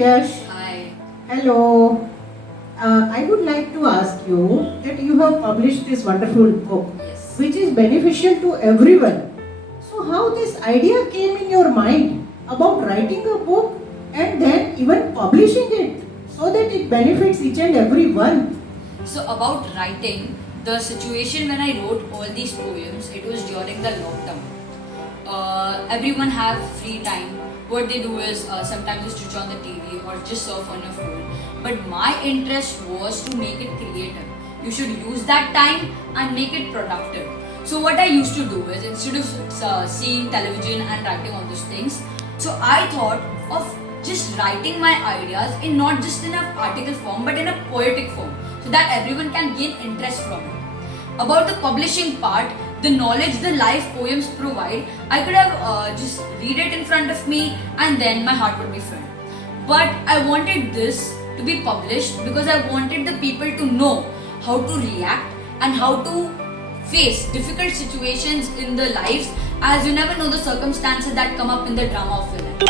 Jash. Hi. Hello. I would like to ask you that you have published this wonderful book, Yes. which is beneficial to everyone. So, how this idea came in your mind about writing a book and then even publishing it so that it benefits each and every one? So about writing, the situation when I wrote all these poems, it was during the lockdown. Everyone have free time. What they do is sometimes you switch on the TV or just surf on your phone. But my interest was to make it creative. You should use that time and make it productive. So what I used to do is instead of seeing television and writing all those things, so I thought of just writing my ideas in not just in an article form but in a poetic form so that everyone can gain interest from it. About the publishing part, the knowledge the live poems provide, I could have just read it in front of me and then my heart would be filled. But I wanted this to be published because I wanted the people to know how to react and how to face difficult situations in their lives, as you never know the circumstances that come up in the drama of your life. So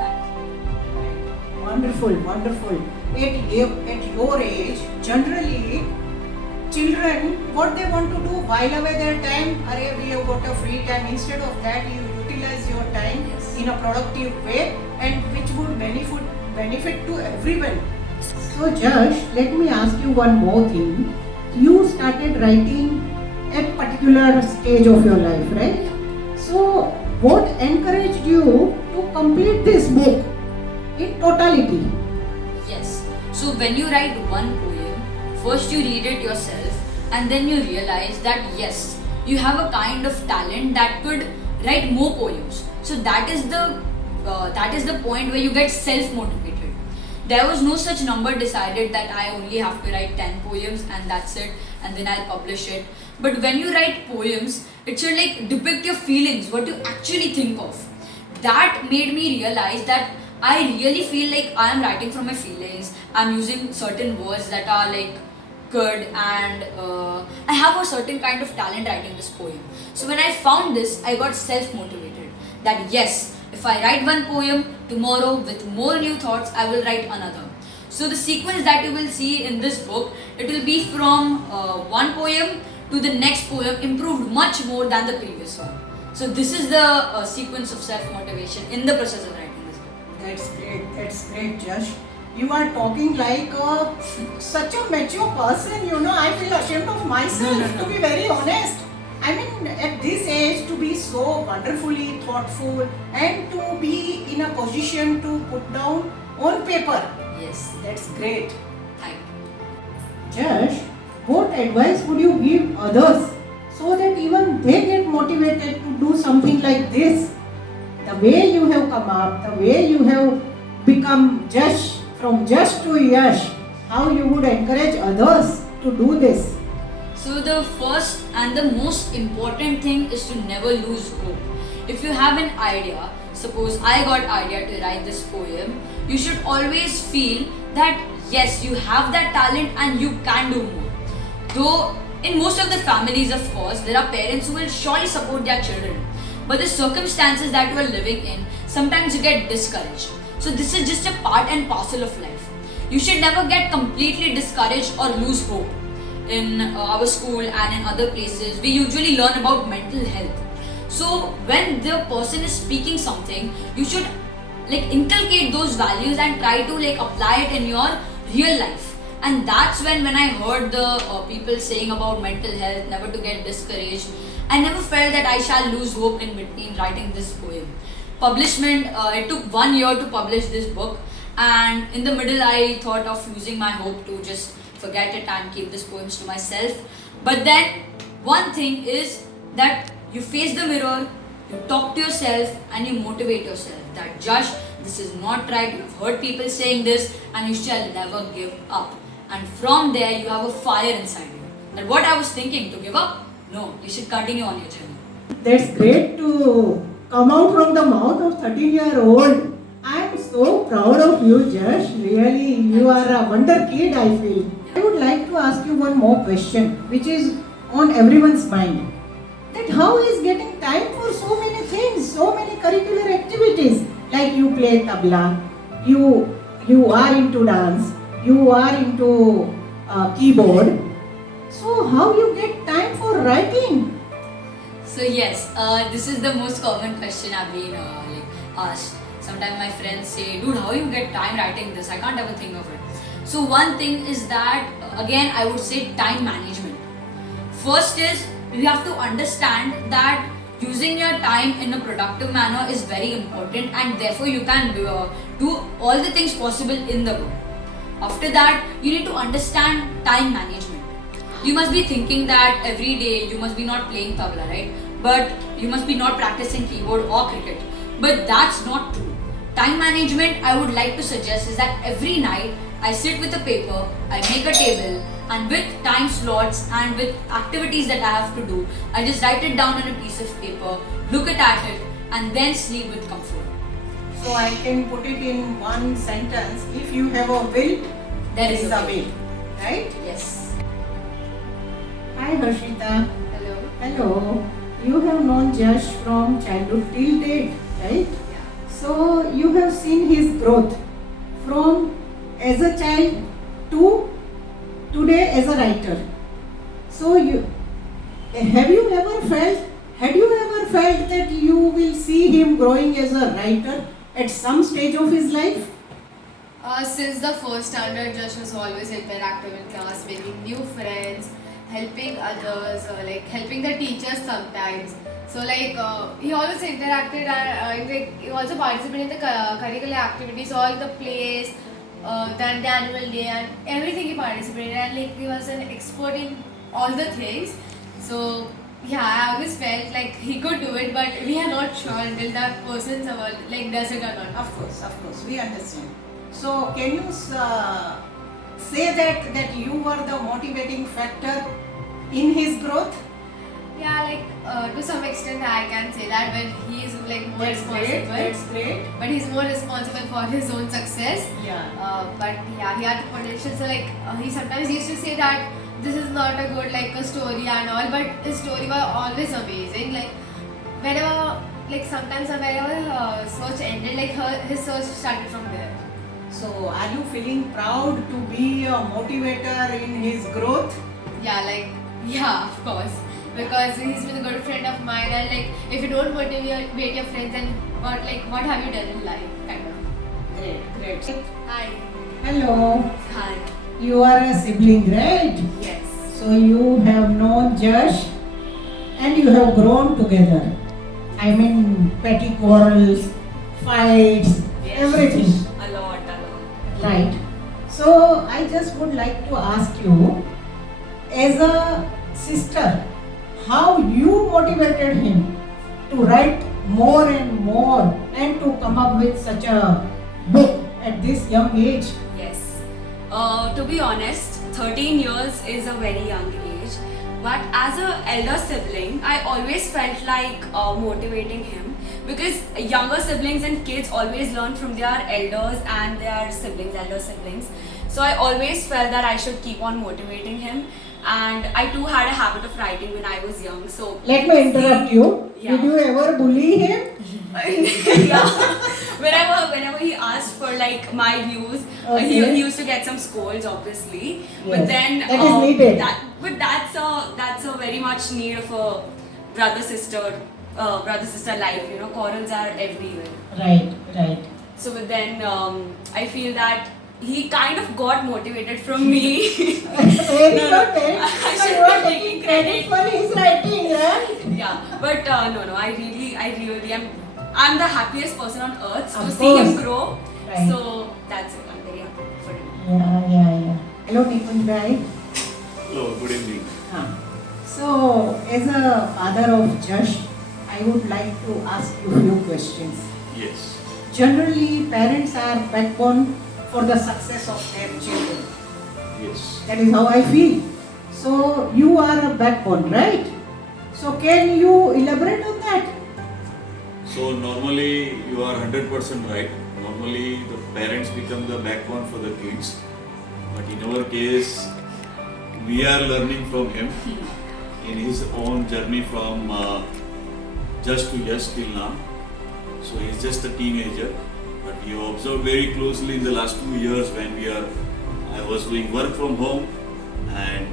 that is Wonderful, wonderful. At your age, generally, children, what they want to do while away their time, we have got a free time. Instead of that, you utilize your time Yes. in a productive way and which would benefit to everyone. So, Jash, let me ask you one more thing. You started writing at particular stage of your life, right? So, what encouraged you to complete this book in totality? Yes. So when you write one poem, first you read it yourself and then you realize that yes, you have a kind of talent that could write more poems. So that is the point where you get self-motivated. There was no such number decided that I only have to write 10 poems and that's it and then I'll publish it. But when you write poems, it should like depict your feelings, what you actually think of. That made me realize that I really feel like I am writing from my feelings. I'm using certain words that are like good and I have a certain kind of talent writing this poem. So when I found this, I got self-motivated that yes, if I write one poem, tomorrow with more new thoughts, I will write another. So the sequence that you will see in this book, it will be from one poem to the next poem improved much more than the previous one. So this is the sequence of self-motivation in the process of writing this book. That's great, Jash. You are talking like such a mature person, I feel ashamed of myself, to be very honest. I mean, at this age, to be so wonderfully thoughtful and to be in a position to put down on paper. Yes. That's great. Thank you. Josh, what advice would you give others so that even they get motivated to do something like this? The way you have come up, the way you have become Jash, from Jash to Yash, how you would encourage others to do this? So the first and the most important thing is to never lose hope. If you have an idea, suppose I got idea to write this poem, you should always feel that yes, you have that talent and you can do more. Though in most of the families, of course, there are parents who will surely support their children. But the circumstances that you are living in, sometimes you get discouraged. So this is just a part and parcel of life. You should never get completely discouraged or lose hope. In our school and in other places, we usually learn about mental health. So when the person is speaking something, you should like inculcate those values and try to like apply it in your real life. And that's when I heard the people saying about mental health, never to get discouraged, I never felt that I shall lose hope in between writing this poem. Publishment, it took 1 year to publish this book, and in the middle I thought of using my hope to just forget it and keep these poems to myself. But then one thing is that you face the mirror, you talk to yourself and you motivate yourself that Jash, this is not right, you've heard people saying this and you shall never give up. And from there you have a fire inside you. That what I was thinking, to give up? No, you should continue on your journey. That's great to come out from the mouth of 13-year-old. I am so proud of you, Jash. Really, you are a wonder kid, I feel. I would like to ask you one more question, which is on everyone's mind. That how is getting time for so many things, so many curricular activities? Like you play tabla, you you are into dance, you are into keyboard. So how you get time for writing? So yes, this is the most common question I've been asked. Sometimes my friends say, "Dude, how you get time writing this? I can't ever think of it." So one thing is that again I would say time management. First is you have to understand that using your time in a productive manner is very important, and therefore you can do all the things possible in the world. After that, you need to understand time management. You must be thinking that every day you must be not playing tabla, right? But you must be not practicing keyboard or cricket. But that's not true. Time management, I would like to suggest, is that every night I sit with a paper, I make a table, and with time slots and with activities that I have to do, I just write it down on a piece of paper, look at it, and then sleep with comfort. So I can put it in one sentence: if you have a will, There is a way, right? Yes. Hi Harshita. Hello. Hello. You have known Jash from childhood till date, right? Yeah. So you have seen his growth from as a child to today as a writer. So had you ever felt that you will see him growing as a writer at some stage of his life? Since the first standard, Jash was always interactive in class, making new friends, helping others, helping the teachers sometimes. So he always interacted and he also participated in the curricular activities, all the plays, then the annual day and everything he participated, and he was an expert in all the things. So yeah, I always felt like he could do it, but we are not sure until that person does it or not. Of course, we understand. So can you say that you were the motivating factor in his growth? Yeah, to some extent I can say that, when he is more responsible. That's great. But he's more responsible for his own success. Yeah. But yeah, he had the potential. So he sometimes used to say that this is not a good a story and all, but his story was always amazing. Whenever sometimes whenever search ended, his search started from there. So are you feeling proud to be a motivator in his growth? Yeah, of course. Because he's been a good friend of mine, and if you don't motivate your friends, then what have you done in life, kind of. Great. Hi. Hello. Hi. You are a sibling, right? Yes. So you have known Jash and you have grown together. I mean, petty quarrels, fights, Yes. everything. A lot. Right. So I just would like to ask you, as a sister, how you motivated him to write more and more and to come up with such a book at this young age? Yes. To be honest, 13 years is a very young age. But as an elder sibling, I always felt like motivating him, because younger siblings and kids always learn from their elders and their siblings, elder siblings. So I always felt that I should keep on motivating him. And I too had a habit of writing when I was young. So Let me interrupt you. Yeah. Did you ever bully him? yeah. Whenever he asked for my views, Okay. he used to get some scolds, obviously. But Yes. then That is needed. that's a very much need of a brother sister life. Quarrels are everywhere. Right. So but then I feel that he kind of got motivated from me. Very good. I So should you are be taking taking credit for his writing, right? Yeah, but no, I really am. I'm the happiest person on earth to Of see him course. grow. Right. So that's it. I'm very happy for him. Yeah. Hello, Nikunj bhai. Hello, good evening. So, as a father of Jash, I would like to ask you a few questions. Yes. Generally, parents are backbone for the success of their children. Yes. That is how I feel. So, you are a backbone, right? So, can you elaborate on that? So normally you are 100% right. Normally the parents become the backbone for the kids. But in our case, we are learning from him in his own journey from just to yes till now. So he's just a teenager. But we observed very closely in the last 2 years when I was doing work from home, and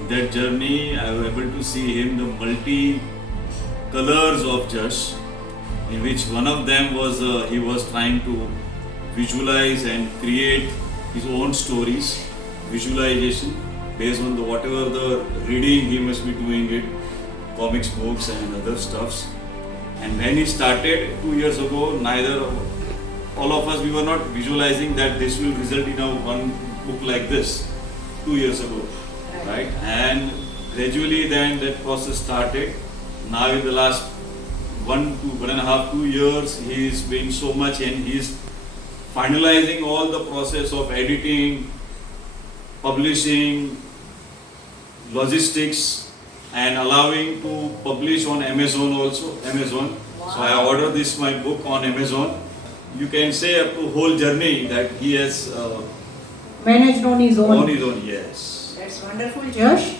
in that journey I was able to see him the multi colors of Jash, in which one of them was he was trying to visualize and create his own stories, visualization based on the whatever the reading he must be doing it, comics books and other stuffs. And when he started 2 years ago, all of us, we were not visualizing that this will result in a one book like this 2 years ago, right? And gradually then that process started. Now in the last 1.5, 2 years, he is doing so much, and he is finalizing all the process of editing, publishing, logistics, and allowing to publish on Amazon also. Amazon. Wow. So I ordered this my book on Amazon. You can say up to whole journey that he has Managed on his own. on his own. Yes. That's wonderful, Jash.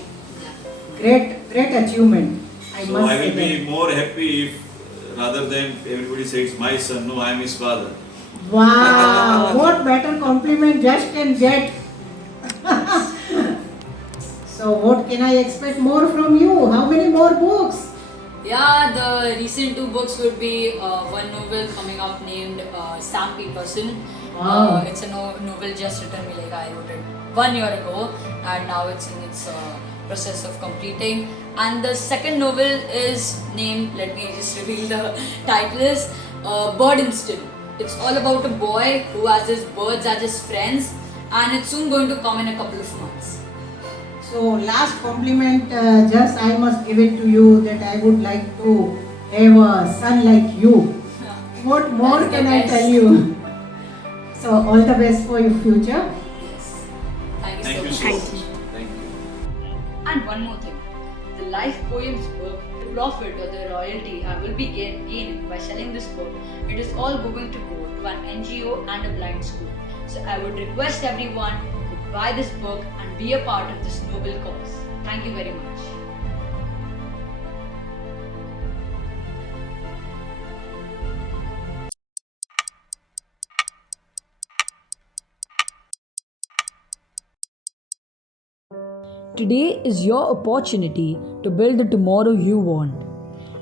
Great achievement. I So must I say will be that. more happy if rather than everybody says my son, no, I am his father. Wow, what better compliment Jash can get. So what can I expect more from you? How many more books? Yeah, the recent 2 books would be one novel coming up named Sam Peterson. Wow. It's a novel just written me, like I wrote it 1 year ago, and now it's in its process of completing. And the second novel is named, let me just reveal the title, is Bird Instinct. It's all about a boy who has his birds as his friends, and it's soon going to come in a couple of months. So last compliment, just I must give it to you that I would like to have a son like you. What more That's the can I best. tell you? So all the best for your future. Yes. Thank you Thank so you much. so much. Thank you. And one more thing, the life poems book, the profit or the royalty I will be gaining by selling this book, it is all going to go to an NGO and a blind school. So I would request everyone to buy this book and be a part of this noble cause. Thank you very much. Today is your opportunity to build the tomorrow you want.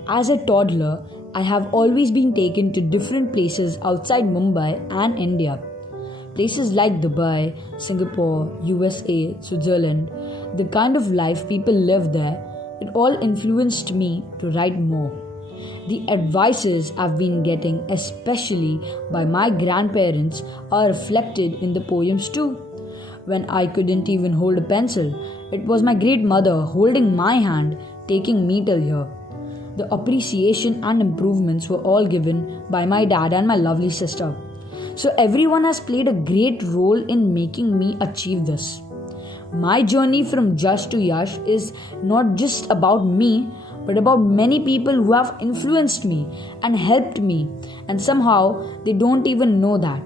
As a toddler, I have always been taken to different places outside Mumbai and India. Places like Dubai, Singapore, USA, Switzerland, the kind of life people live there, it all influenced me to write more. The advices I've been getting, especially by my grandparents, are reflected in the poems too. When I couldn't even hold a pencil, it was my great mother holding my hand, taking me till here. The appreciation and improvements were all given by my dad and my lovely sister. So everyone has played a great role in making me achieve this. My journey from Jash to Yash is not just about me, but about many people who have influenced me and helped me, and somehow they don't even know that.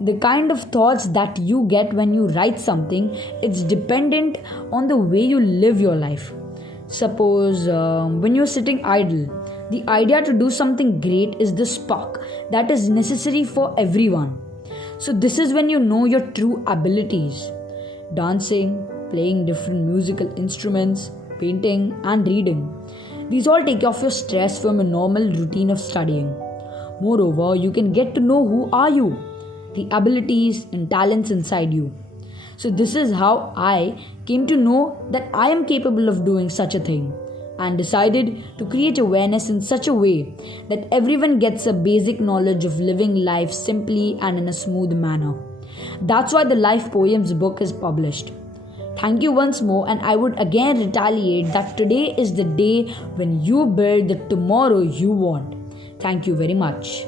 The kind of thoughts that you get when you write something, it's dependent on the way you live your life. Suppose when you're sitting idle, the idea to do something great is the spark that is necessary for everyone. So this is when you know your true abilities. Dancing, playing different musical instruments, painting and reading. These all take off your stress from a normal routine of studying. Moreover, you can get to know who are you, the abilities and talents inside you. So this is how I came to know that I am capable of doing such a thing, and decided to create awareness in such a way that everyone gets a basic knowledge of living life simply and in a smooth manner. That's why the Life Poems book is published. Thank you once more, and I would again retaliate that today is the day when you build the tomorrow you want. Thank you very much.